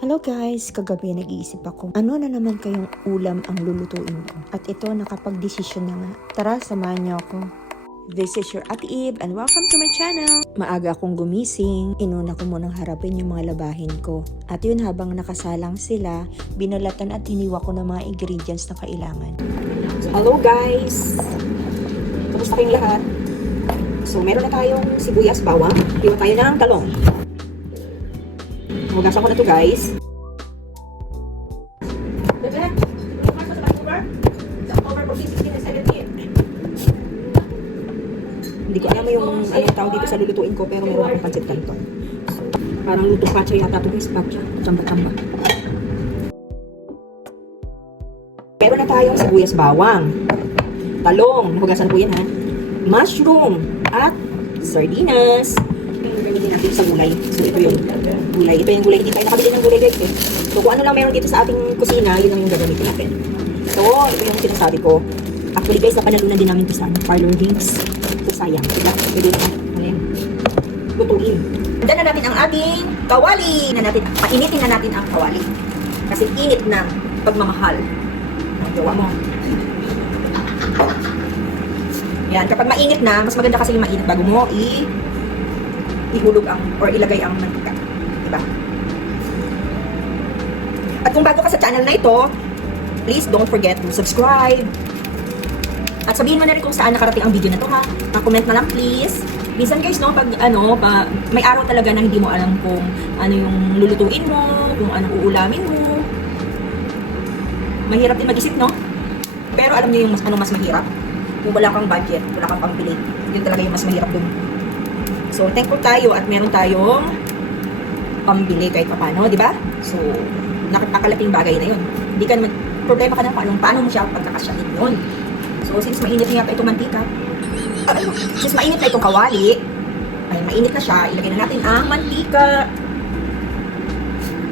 Hello guys! Kagabi nag-iisip ako, ano na naman kayong ulam ang lulutuin ko? At ito, nakapag-desisyon na nga. Tara, samahan niyo ako. This is your Ate Eve and welcome to my channel! Maaga akong gumising, inuna ko munang harapin yung mga labahin ko. At yun, habang nakasalang sila, binalatan at hiniwa ko ng mga ingredients na kailangan. So, hello guys! Kamusta kayong lahat? So, meron na tayong sibuyas, bawang, hiwa tayo ng talong. Hugasan ko na to guys. Hindi ko alam yung anong tawag dito sa lulutuin ko, pero meron akong pancit canton. So, parang lutong pacha yata ito guys, pacha, chamba-chamba. Meron na tayong sibuyas, bawang, talong, nahugasan ko yan ha, mushroom, at sardinas. Gamitin natin sa gulay. So, ito yung gulay. Ito yung gulay. Hindi tayo nakabili ng gulay guys eh. So, kung ano lang meron dito sa ating kusina, yun lang yung gagamitin natin. So, ito yung sinasabi ko. Actually guys, napanalunan din namin ito sa parlor drinks. So, sayang. Diba? Pwede ito. Ayan. Lutuin. Handa na natin ang ating kawali. Painitin na natin ang kawali. Kasi init ng pagmamahal. Ang gawa mo. Yan. Kapag mainit na, mas maganda kasi yung mainit bago mo ihulog ang, or ilagay ang mantika. Diba? At kung bago ka sa channel na ito, please don't forget to subscribe. At sabihin mo na rin kung saan nakarating ang video na to ha. Comment na lang please. Minsan guys, no, pag may araw talaga na hindi mo alam kung ano yung lulutuin mo, kung anong uulamin mo. Mahirap din mag-isip, no? Pero alam niyo yung anong mas mahirap? Yung wala kang budget, wala kang pambili. Yun talaga yung mas mahirap dun. So, thankful tayo at meron tayong pambili kahit paano, di ba? So, nakakalaking bagay na yun. Hindi ka naman, problema ka na paano mo siya pagkakasyahin yun. So, since mainit na yata itong mantika, since mainit na itong kawali, ay mainit na siya, ilagay na natin ang mantika.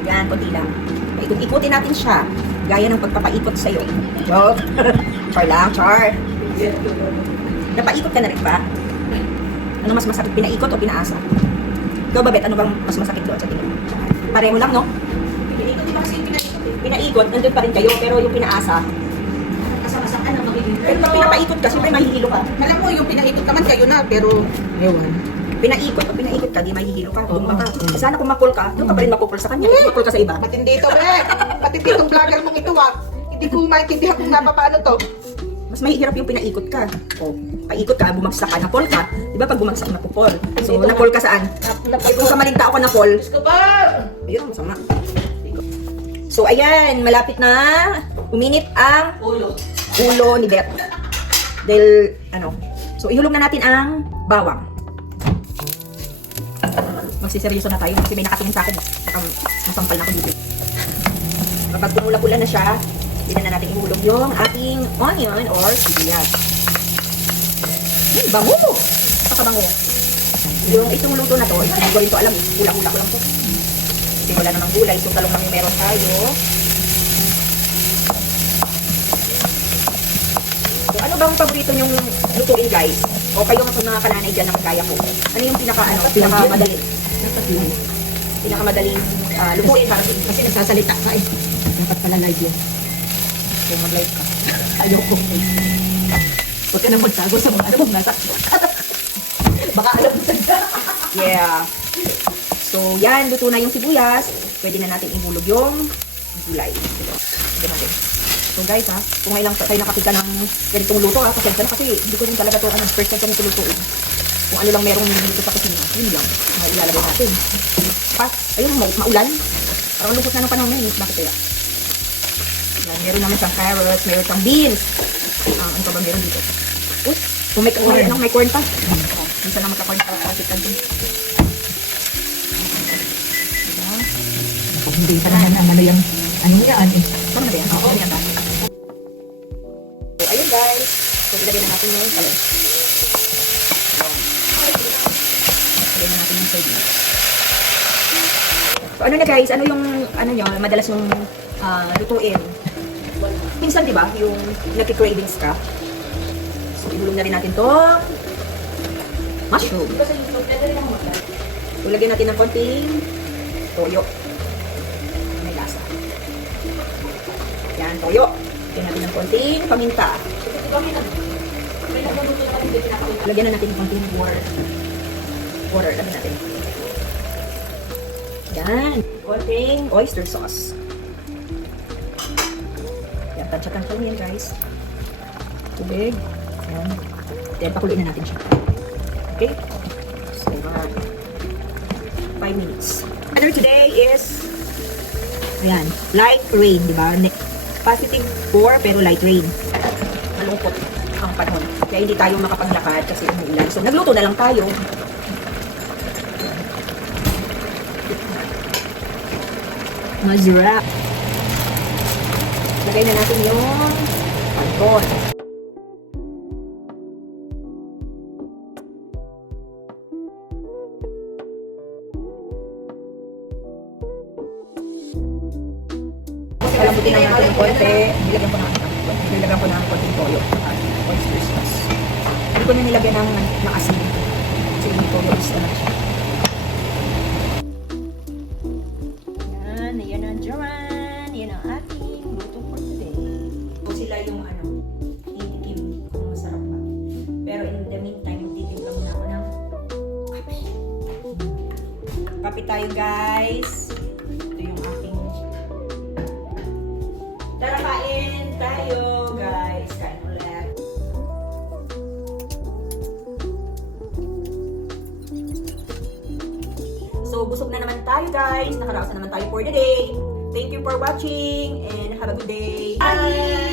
Yan, konti lang. Ikot-ikutin natin siya, gaya ng pagpapaikot sa'yo. Joke. Char lang, char. Napaikot ka na rin ba? Ano mas masakit, pinaikot o pinaasa? Ikaw ba, Bet? Ano bang mas masakit doon sa tingin mo? Pareho lang, no? Pinaikot, di ba kasi yung pinaikot eh? Pinaikot, nandun pa rin kayo, pero yung pinaasa, kasama-saan ang magiging. Pero pag pinapaikot ka, siyempre mahihilo ka. Alam mo, yung pinaikot ka man kayo na, pero ewan. Pinaikot ka, di mahihilo ka. Doon ka. Sana kung mapul ka, doon ka pa rin mapupul sa kanya. Mapul ka sa iba. Matindi ito, Bet. Matindi itong vlogger mong ito, ah. Hindi ko maintindihan kung napapaano to. Mas mahirap yung pinaikot ka. O, paikot ka, bumagsak ka, napol ka. Di ba pag bumagsak, napupol? So, napol ka saan? Kung sa maling tao ka napol, ayun, masama. So, ayan, malapit na uminit ang ulo ni Beth. Dahil, so, ihulog na natin ang bawang. Magsiseryoso na tayo kasi may nakatingin sa akin. Masampal na ako dito. Kapag tumula-pula na siya, hindi na natin ihulog yung ating onion or sibuyas. Bango! Pakabango. Yung itong luto na to, hindi ko rin to alam eh. Hula-hula ko lang to. Kasi wala namang gulay, so talong lang yung meron tayo. So ano bang paborito nyong lutuin guys? O kayo mga kananay dyan na kagaya ko? Ano yung pinakamadaling? Pinakamadaling lutuin para sa inyo? Kasi nagsasalita ka eh. Dapat pala live yun. So mag-live ka. Ayoko. Huwag ka nang magtago sa mga mong nasa. Baka alam mo sa'yo. Yeah. So, yan. Luto na yung sibuyas. Pwede na natin ihulog yung gulay. Ito. Ito natin. So, guys, ha. Kung ngayon lang tayo nakakita ng ganitong luto, ha. Pasensya na kasi hindi ko rin talaga ito, first time kami ito lutuin. Kung ano lang merong dito sa kusina. Yun lang. Ilalagay natin. Ayun, maulan. Parang lungkot na ng panahon ngayon. Bakit kaya? Yan. Meron naman siyang carrots. Meron siyang beans. Ano pa ba meron dito? Uy, kung may corn pa. Minsan na magka-corn pa. Kasi kantin. Diba? Hindi pa naman ang ano yung, ano yan eh. Saan na ba yan? Oo, yan ba? So, ayun guys. So, ilagay na natin yung talong. Ilagay na natin yung soybean. So, ano na guys? Ano yung, nyo, madalas yung lutuin? Minsan, di ba, yung nagki-cravings ka. So, ihulog na rin natin tong mushroom. So, lagyan natin ng konting toyo. Yan, toyo. Lagyan natin ng konting paminta. Lagyan na natin ng konting water. Water, lagyan natin. Yan. Konting oyster sauce. Yan, tansya-tansya yan guys. Tubig. Yan. Then, pakuluin na natin siya. Okay? So, mga 5 minutes. Weather today is ayan, light rain, di ba? Positive 4 pero light rain. Malungkot ang panahon. Kaya hindi tayo makapaglakad kasi umuulan. So, nagluto na lang tayo. Masarap. Lagay na natin yung panton. Palambutin lang natin ng konti. Nilagyan ko ng konting toyo. Oyster sauce. Hindi ko na nilagyan ng asin. Kasi yung toyo is naman siya. Yan ang Joanne. Yan ang ating luto for today. So sila yung titikim kung masarap pa. Pero in the meantime, titikim muna ako ng kape. Kape tayo guys. Ito yung aking tara, kain tayo, guys. Kain ulit. So, busog na naman tayo, guys. Nakaraos na naman tayo for the day. Thank you for watching and have a good day. Bye!